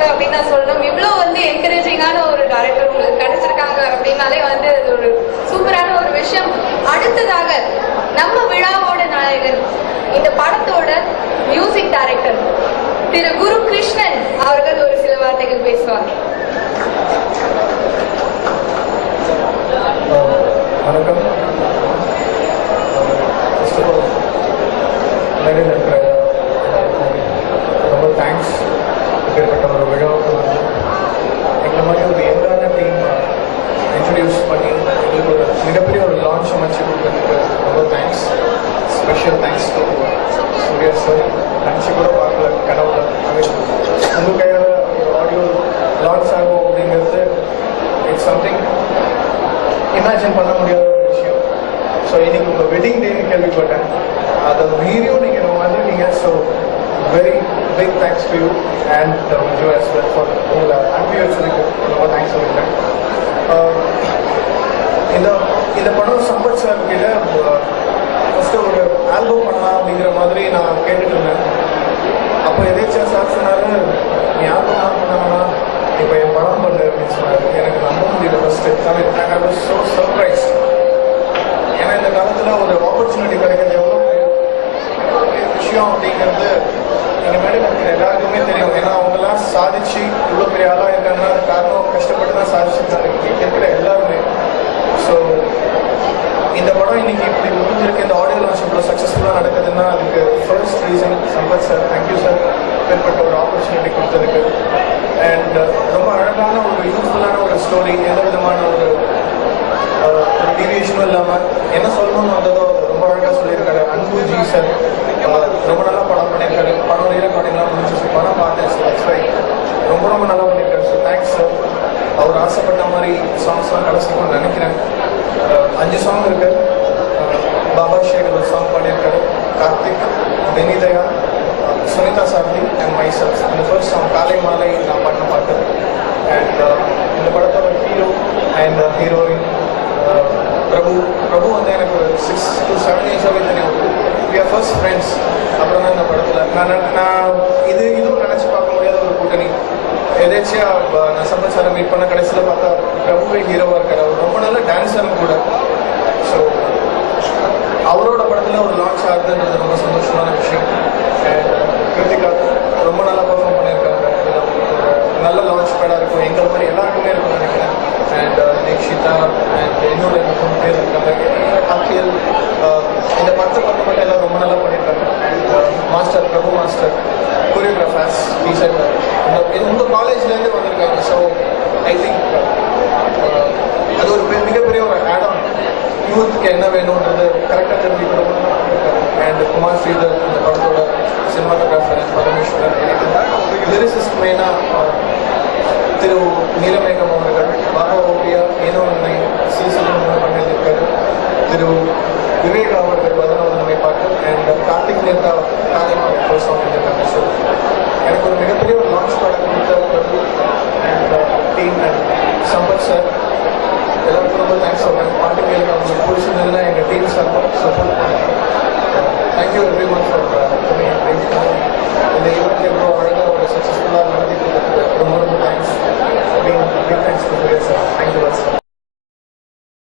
பண்ணியிருக்காங்க அப்படின்னு நான் சொல்லணும். இவ்வளோ வந்து என்கரேஜிங்கான ஒரு டைரக்டர் உங்களுக்கு கிடைச்சிருக்காங்க அப்படின்னாலே வந்து அது ஒரு சூப்பரான ஒரு விஷயம். அடுத்ததாக நம்ம விழாவோட நாயகன், இந்த படத்தோட மியூசிக் டைரக்டர் திரு குரு கிருஷ்ணன் அவர்கள் ஒரு சில வார்த்தைகள் பேசுவார். வணக்கம். மேடையில் இருக்கிற ரொம்ப தேங்க்ஸ். இப்பேற்பட்ட ஒரு விழாவுக்கு வந்து எங்களை மாதிரி ஒரு எங்கான டீம் இன்ட்ரடியூஸ் பண்ணி எங்களுக்கு ஒரு மிகப்பெரிய ஒரு லான்ச் அமைச்சு கொடுக்கறதுக்கு ரொம்ப thanks. Special thanks to Suriya sir. நினச்சி கூட பார்க்கல கடவுளை உங்கள் கையால் ஒரு ஆடியோ லான்ச் ஆகும் அப்படிங்கிறது இட்ஸ் சம்திங் இமேஜின் பண்ண முடியாத ஒரு விஷயம். ஸோ இன்னைக்கு உங்கள் வெட்டிங் டேன்னு கேள்விப்பட்டேன். அதை மீறியும் நீங்கள் நம்ம வந்துட்டீங்க. So very big thanks to you and Viju as well for உங்களை அனுப்பி வச்சதுக்கு ரொம்ப தேங்க்ஸ் சொல்லிட்டேன். இந்த படம் சம்பத் சார் கிட்ட ஃபஸ்ட்டு ஒரு ஆல்பம் பண்ணலாம் அப்படிங்கிற மாதிரி நான் கேட்டுட்டு இருந்தேன். அப்போ எதேச்சா சார் சொன்னார், நீ ஆல்பம்லாம் பண்ணாங்கன்னா இப்போ என் படம் பண்ணு அப்படின்னு சொன்னார். எனக்கு நம்ப முடியல first. I was so surprise. ஏன்னா இந்த காலத்தில் ஒரு ஆப்பர்ச்சுனிட்டி கிடைக்கிறது எவ்வளோ விஷயம் அப்படிங்கிறது எங்கள் மேலே இருக்கிற எல்லாருக்குமே தெரியும். ஏன்னா அவங்கெல்லாம் சாதிச்சு இவ்வளோ பெரிய ஆளாக இருக்காங்கன்னா அது காரணம் கஷ்டப்பட்டு தான் சாதிச்சுருக்காங்க இருக்கிற எல்லாருமே. ஸோ இந்த படம் இன்னைக்கு இப்படி முடிஞ்சிருக்கு, இந்த ஆடியோ லான்ச் இவ்வளோ சக்ஸஸ்ஃபுல்லாக நடக்குதுன்னா அதுக்கு first reason Sampath sir. Thank you sir ஏற்பட்ட ஒரு ஆப்பர்ச்சுனிட்டி கொடுத்ததுக்கு. அண்ட் ரொம்ப அழகான ஒரு யூஸ்ஃபுல்லான ஒரு ஸ்டோரி, எந்த விதமான ஒரு டீவியேஷனும் இல்லாமல் என்ன சொல்லணும்னு வந்ததோ ரொம்ப அழகாக சொல்லியிருக்காரு. அன்புஜி சார் ரொம்ப நல்லா படம் பண்ணியிருக்காரு. படம் ரெக்கார்டிங்லாம் முடிஞ்சிச்சு, படம் பார்த்தேன். ஸோ தட்ஸ் வை ரொம்ப நல்லா பண்ணியிருக்காரு. So thanks sir. அவர் ஆசைப்பட்ட மாதிரி சாங்ஸ்லாம் கடைசிக்கும் நினைக்கிறேன். 5 சாங் இருக்கு. பாபா ஷேக் ஒரு சாங் பாடியிருக்காரு. Karthik, Benny Dayal, Sunitha Sarathy and myself. இந்த ஃபர்ஸ்ட் சாங் காலை மாலை நான் பண்ண பாட்டு. அண்ட் இந்த படத்தோட ஹீரோ அண்ட் ஹீரோயின் பிரபு வந்து எனக்கு ஒரு 6 to 7 இயர்ஸாகவே தெரியும். We are first friends. அப்புறம் தான் இந்த படத்தில் நான் இதுவும் நினச்சி பார்க்க முடியாத ஒரு கூட்டணி. எதேச்சியாக நான் சம்பத் சாரை மீட் பண்ண கடைசியில் பார்த்தா பிரபுவே ஹீரோவாக இருக்கார். அவர் ரொம்ப நல்ல டான்ஸரும் கூட. ஸோ அவரோட படத்தில் ஒரு லான்ச் ஆகுதுன்றது ரொம்ப சந்தோஷமான விஷயம். அண்ட் கிருத்திகா ரொம்ப நல்லா பர்ஃபார்ம் பண்ணியிருக்காங்க. நல்ல லான்ச் பேடாக இருக்கும், எங்களை மாதிரி எல்லாருக்குமே இருக்கும்னு நினைக்கிறேன். அண்ட் தீக்ஷிதா அண்ட் இன்னொரு 3 பேர் இருக்காங்க. அகில் இந்த படத்தை மட்டும் எல்லாம் ரொம்ப நல்லா பண்ணியிருக்காங்க. மாஸ்டர் பிரபு மாஸ்டர் கோரியோகிராஃபர்ஸ் டீச்சர் உங்கள் காலேஜ்லேருந்து வந்திருக்காங்க. ஸோ ஐ திங்க் அது ஒரு மிகப்பெரிய ஒரு ஆடம். யூத்துக்கு என்ன வேணுன்றது கரெக்டாக தெரிஞ்சுக்கிறோம். அண்ட் குமார் ஸ்ரீதர் இந்த படத்தோட சினிமாட்டோகிராஃபர் பரமேஸ்வரன். லிரிசிஸ்ட் மெயினாக திரு நீலமேகம் அவர்கள், பாபா ஓபியா ஏனோ சிசிலும் பண்ணியிருக்காரு. திரு விவேக்